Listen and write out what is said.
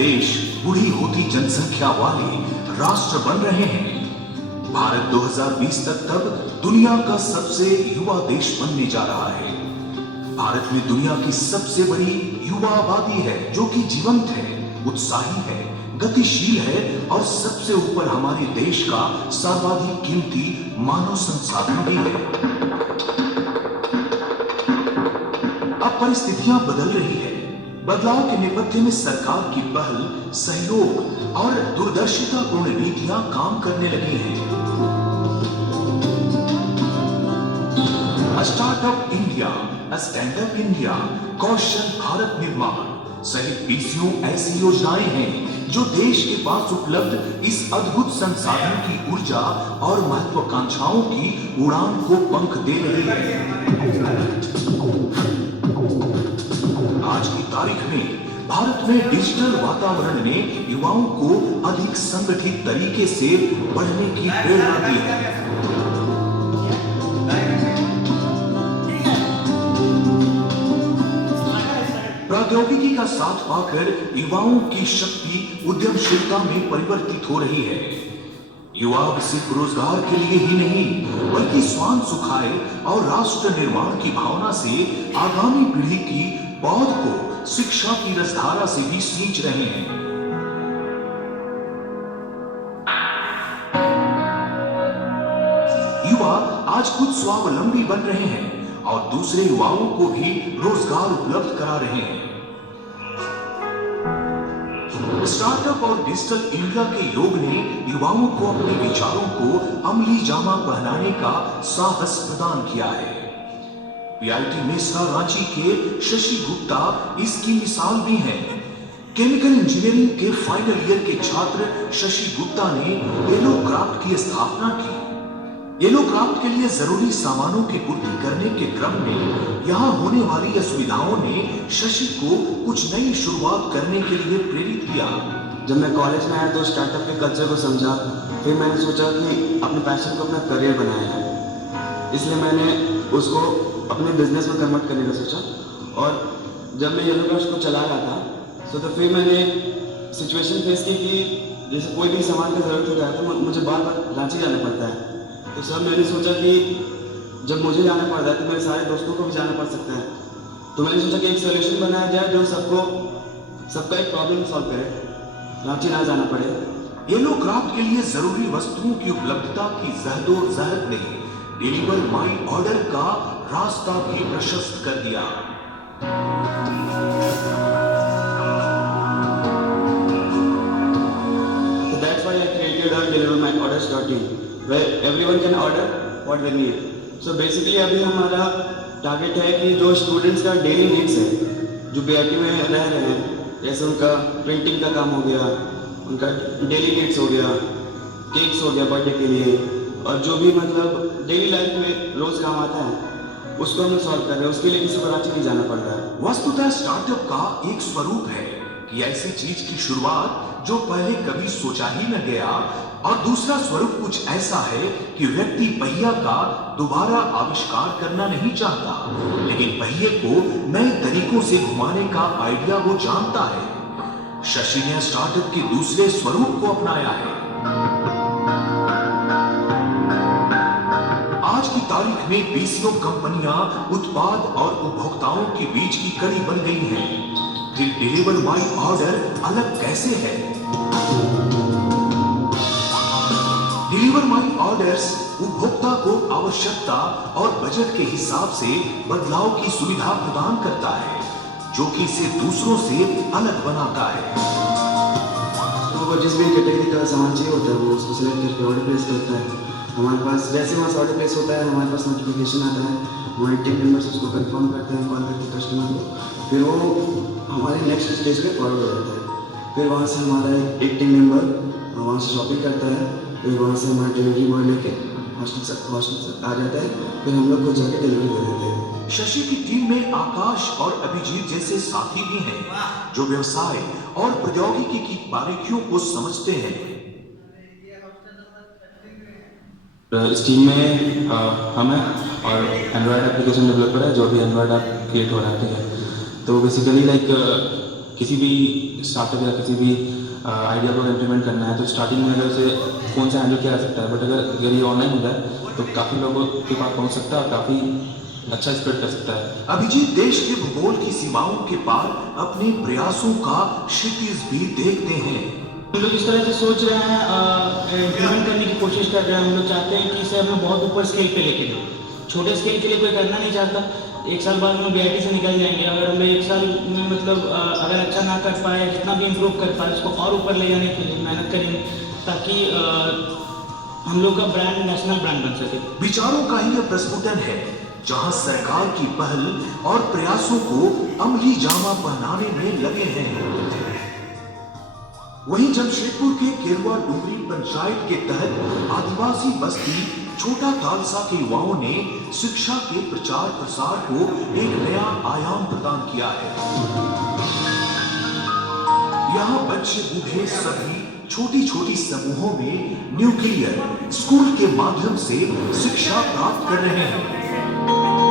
देश बूढ़ी होती जनसंख्या वाले राष्ट्र बन रहे हैं। भारत 2020 तक दुनिया का सबसे युवा देश बनने जा रहा है। भारत में दुनिया की सबसे बड़ी युवा आबादी है, जो कि जीवंत है, उत्साही है, गतिशील है और सबसे ऊपर हमारे देश का सर्वाधिक कीमती मानव संसाधन भी है। अब परिस्थितियां बदल रही है। बदलाव के नेपथ्य में सरकार की पहल, सहयोग और दूरदर्शितापूर्ण नीतियां काम करने लगी हैं। स्टार्टअप इंडिया, स्टैंडअप इंडिया, कौशल भारत निर्माण सहित बीसियों ऐसी योजनाएं हैं जो देश के पास उपलब्ध इस अद्भुत संसाधन की ऊर्जा और महत्वाकांक्षाओं की उड़ान को पंख दे रही है। आज की तारीख में भारत में डिजिटल वातावरण ने युवाओं को अधिक संगठित तरीके से बढ़ने की प्रेरणा दी है। प्रौद्योगिकी का साथ पाकर युवाओं की शक्ति उद्यमशीलता में परिवर्तित हो रही है। युवा सिर्फ रोजगार के लिए ही नहीं, बल्कि स्वांग सुखाए और राष्ट्र निर्माण की भावना से आगामी पीढ़ी की पौध को शिक्षा की रसधारा से भी सींच रहे हैं। युवा आज खुद स्वावलंबी बन रहे हैं और दूसरे युवाओं को भी रोजगार उपलब्ध करा रहे हैं। स्टार्टअप और डिजिटल इंडिया के योग ने युवाओं को अपने विचारों को अमली जामा पहनाने का साहस प्रदान किया है। पीआईटी मेसरा रांची के शशि गुप्ता इसकी मिसाल भी हैं। केमिकल इंजीनियरिंग के फाइनल ईयर के छात्र शशि गुप्ता ने येलो क्राफ्ट की स्थापना की। येलो क्राफ्ट के लिए जरूरी सामानों की पूर्ति करने के क्रम में यहाँ होने वाली असुविधाओं ने शशि को कुछ नई शुरुआत करने के लिए प्रेरित किया। जब मैं कॉलेज में आया तो स्टार्टअप के कल्चर को समझा, फिर मैंने सोचा कि अपने पैशन को अपना करियर बनाया है, इसलिए मैंने उसको अपने बिजनेस में कन्वर्ट करने का सोचा। और जब मैं येलो क्राफ्ट को चला रहा था तो फिर मैंने सिचुएशन फेस की कि जैसे कोई भी सामान का ज़रूरत होता है तो मुझे बार बार रांची जाना पड़ता है। तो सर मैंने सोचा कि जब मुझे जाना पड़ रहा है तो मेरे सारे दोस्तों को भी जाना पड़ सकता है। तो मैंने सोचा कि एक सोल्यूशन बनाया जाए जो सबका एक प्रॉब्लम सॉल्व करे, रांची ना जाना पड़े। येलो क्राफ्ट के लिए जरूरी वस्तुओं की उपलब्धता की जहदोजहद ने डिलीवर माई ऑर्डर का रास्ता भी प्रशस्त कर दिया। So that's why I created a delivermyorders.in where everyone can order what they need. So basically अभी हमारा टारगेट है कि जो स्टूडेंट्स का डेली नीड्स है, जो बीआईटी में रह रहे हैं, जैसे उनका प्रिंटिंग का काम हो गया, उनका डेली नीड्स हो गया, केक्स हो गया बर्थडे के लिए, और जो भी मतलब डेली लाइफ में रोज काम आता है उसको हम सॉल्व कर रहे हैं। उसके लिए किसी को रांची नहीं जाना पड़ रहा है। वस्तुतः स्टार्टअप का एक स्वरूप है कि ऐसी चीज की शुरुआत जो पहले कभी सोचा ही न गया, और दूसरा स्वरूप कुछ ऐसा है कि व्यक्ति पहिया का दोबारा आविष्कार करना नहीं चाहता, लेकिन पहिए को नए तरीकों से घुमाने का आइडिया वो जानता है। शशि ने स्टार्टअप के दूसरे स्वरूप को अपनाया है। आज की तारीख में बीसियों कंपनियां उत्पाद और उपभोक्ताओं के बीच की कड़ी बन गई हैं। फिर डिलीवर माई ऑर्डर अलग कैसे है? डिलीवर माई ऑर्डर्स उपभोक्ता को आवश्यकता और बजट के हिसाब से बदलाव की सुविधा प्रदान करता है, जो कि इसे दूसरों से अलग बनाता है। तो जिस भी कैटेगरी का सामान चाहिए होता है वो उसको सिलेक्ट करके ऑर्डर प्लेस करता है। हमारे पास जैसे वहाँ से ऑर्डर प्लेस होता है हमारे पास नोटिफिकेशन आता है, हमारे टीम मेंबर्स उसको कंफर्म करते हैं कॉल करके कस्टमर को, फिर वो हमारे नेक्स्ट स्टेज पे फॉरवर्ड हो जाता है। फिर वहाँ से हमारा एक टीम मेंबर वहाँ से शॉपिंग करता है, फिर वहाँ से हमारा डिलीवरी बॉय लेके हॉस्टल तक आ जाता है, फिर हम लोग को जाके डिलीवरी दे देते हैं। शशि की टीम में आकाश और अभिजीत जैसे साथी भी हैं जो व्यवसाय और प्रौद्योगिकी की बारीकियों को समझते हैं। इस टीम में हम हैं और एंड्रॉयड एप्लीकेशन डेवलपर है, जो भी एंड्रॉयड ऐप क्रिएट हो रहा है। तो बेसिकली लाइक किसी भी स्टार्टअप या किसी भी आइडिया को इम्प्लीमेंट करना है तो स्टार्टिंग में अगर उसे फ़ोन से हैंडल किया जा सकता है, बट अगर ये ऑनलाइन हो जाए तो काफ़ी लोगों के पास पहुंच सकता है और काफ़ी अच्छा स्प्रेड कर सकता है। अभिजीत देश के भूगोल की सीमाओं के पार अपने प्रयासों का क्षितिज भी देखते हैं। हम लोग इस तरह से सोच रहे हैं, इम्प्लीमेंट करने की कोशिश कर रहे हैं। हम लोग चाहते हैं कि इसे हमें बहुत ऊपर स्केल पे लेके जाएं। छोटे स्केल के लिए कोई करना नहीं चाहता। 1 साल बाद हम BIT से निकल जाएंगे। अगर हम 1 साल में मतलब अगर अच्छा ना कर पाए, जितना भी इम्प्रूव कर पाए, उसको और ऊपर ले जाने के लिए मेहनत करेंगे ताकि हम लोग का ब्रांड नेशनल ब्रांड बन सके। विचारों का ही यह प्रस्फुटन है जहां सरकार की पहल और प्रयासों को अमली जामा पहनाने में लगे हैं। वहीं जमशेदपुर के केरुआ डुंगरी पंचायत के तहत आदिवासी बस्ती छोटा तालसा के युवाओं ने शिक्षा के प्रचार प्रसार को एक नया आयाम प्रदान किया है। यहाँ बच्चे बूढ़े सभी छोटी छोटी समूहों में न्यूक्लियर स्कूल के माध्यम से शिक्षा प्राप्त कर रहे हैं।